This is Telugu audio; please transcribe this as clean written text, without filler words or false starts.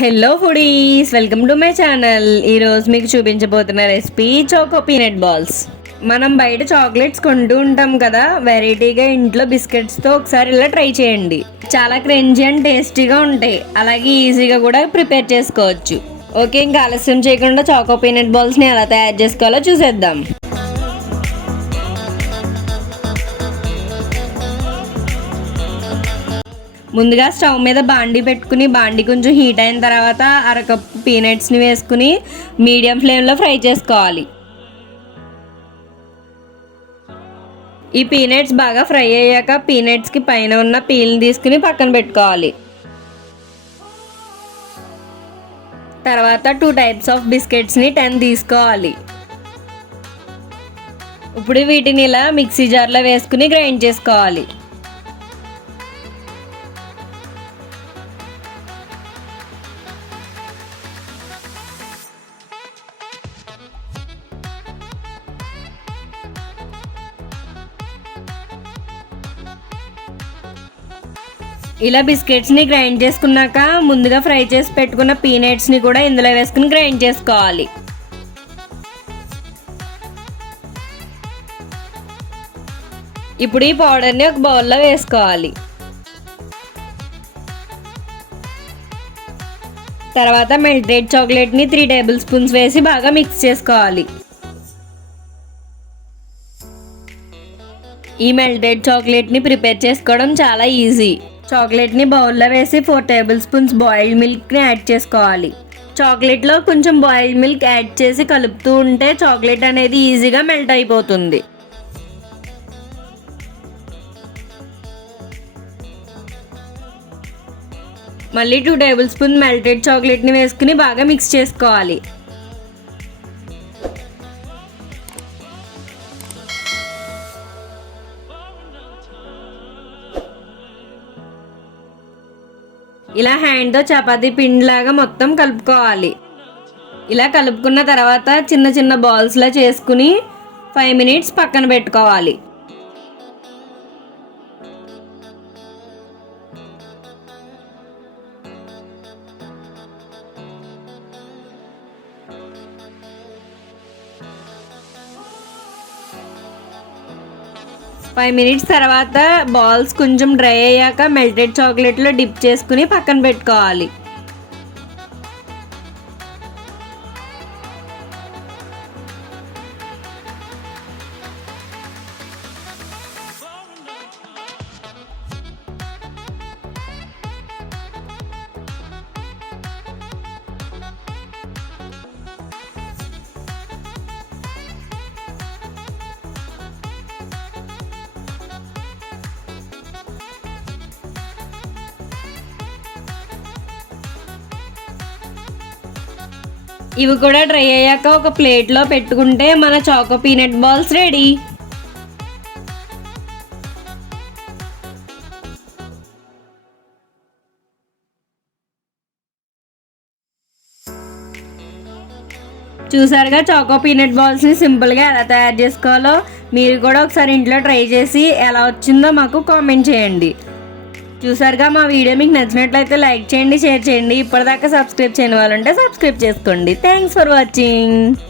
Hello foodies, welcome to my channel. ఈరోజు మీకు చూపించబోతున్న రెసిపీ చోకో పీనట్ బాల్స్. మనం బయట చాక్లెట్స్ కొంటూ ఉంటాం కదా, వెరైటీగా ఇంట్లో బిస్కెట్స్తో ఒకసారి ఇలా ట్రై చేయండి. చాలా క్రంచీ అండ్ టేస్టీగా ఉంటాయి, అలాగే ఈజీగా కూడా ప్రిపేర్ చేసుకోవచ్చు. ఓకే, ఇంకా ఆలస్యం చేయకుండా చోకో పీనట్ బాల్స్ని ఎలా తయారు చేసుకోవాలో చూసేద్దాం. ముందుగా స్టవ్ మీద బాండీ పెట్టుకుని బాండీ కొంచెం హీట్ అయిన తర్వాత అరకప్పు పీనట్స్ని వేసుకుని మీడియం ఫ్లేమ్లో ఫ్రై చేసుకోవాలి. ఈ పీనట్స్ బాగా ఫ్రై అయ్యాక పీనట్స్కి పైన ఉన్న పీల్ని తీసుకుని పక్కన పెట్టుకోవాలి. తర్వాత 2 టైప్స్ ఆఫ్ బిస్కెట్స్ని 10 తీసుకోవాలి. ఇప్పుడు వీటిని ఇలా మిక్సీ జార్లో వేసుకుని గ్రైండ్ చేసుకోవాలి. ఇలా బిస్కెట్స్ని గ్రైండ్ చేసుకున్నాక ముందుగా ఫ్రై చేసి పెట్టుకున్న పీనట్స్ని కూడా ఇందులో వేసుకుని గ్రైండ్ చేసుకోవాలి. ఇప్పుడు ఈ పౌడర్ని ఒక బౌల్లో వేసుకోవాలి. తర్వాత మెల్టెడ్ చాక్లెట్ని 3 టేబుల్ స్పూన్స్ వేసి బాగా మిక్స్ చేసుకోవాలి. ఈ మెల్టెడ్ చాక్లెట్ని ప్రిపేర్ చేసుకోవడం చాలా ఈజీ. చాక్లెట్ని బౌల్లో వేసి 4 టేబుల్ స్పూన్స్ బాయిల్డ్ మిల్క్ని యాడ్ చేసుకోవాలి. చాక్లెట్లో కొంచెం బాయిల్డ్ మిల్క్ యాడ్ చేసి కలుపుతూ ఉంటే చాక్లెట్ అనేది ఈజీగా మెల్ట్ అయిపోతుంది. మళ్ళీ 2 టేబుల్ స్పూన్ మెల్టెడ్ చాక్లెట్ని వేసుకుని బాగా మిక్స్ చేసుకోవాలి. ఇలా హ్యాండ్తో చపాతీ పిండిలాగా మొత్తం కలుపుకోవాలి. ఇలా కలుపుకున్న తర్వాత చిన్న చిన్న బాల్స్లా చేసుకుని 5 మినిట్స్ పక్కన పెట్టుకోవాలి. మినిట్స్ తర్వాత బాల్స్ కొంచెం డ్రై అయ్యాక మెల్టెడ్ చాక్లెట్లో డిప్ చేసుకుని పక్కన పెట్టుకోవాలి. ఇవి కూడా డ్రై అయ్యాక ఒక ప్లేట్లో పెట్టుకుంటే మన చాకో పీనట్ బాల్స్ రెడీ. చూసారుగా చాకో పీనట్ బాల్స్ని సింపుల్గా ఎలా తయారు చేసుకోవాలో. మీరు కూడా ఒకసారి ఇంట్లో ట్రై చేసి ఎలా వచ్చిందో మాకు కామెంట్ చేయండి. చూసారుగా, మా వీడియో మీకు నచ్చినట్లయితే లైక్ చేయండి, షేర్ చేయండి. ఇప్పటిదాకా సబ్స్క్రైబ్ చేయని వాళ్ళు ఉంటే సబ్స్క్రైబ్ చేసుకోండి. Thanks for watching.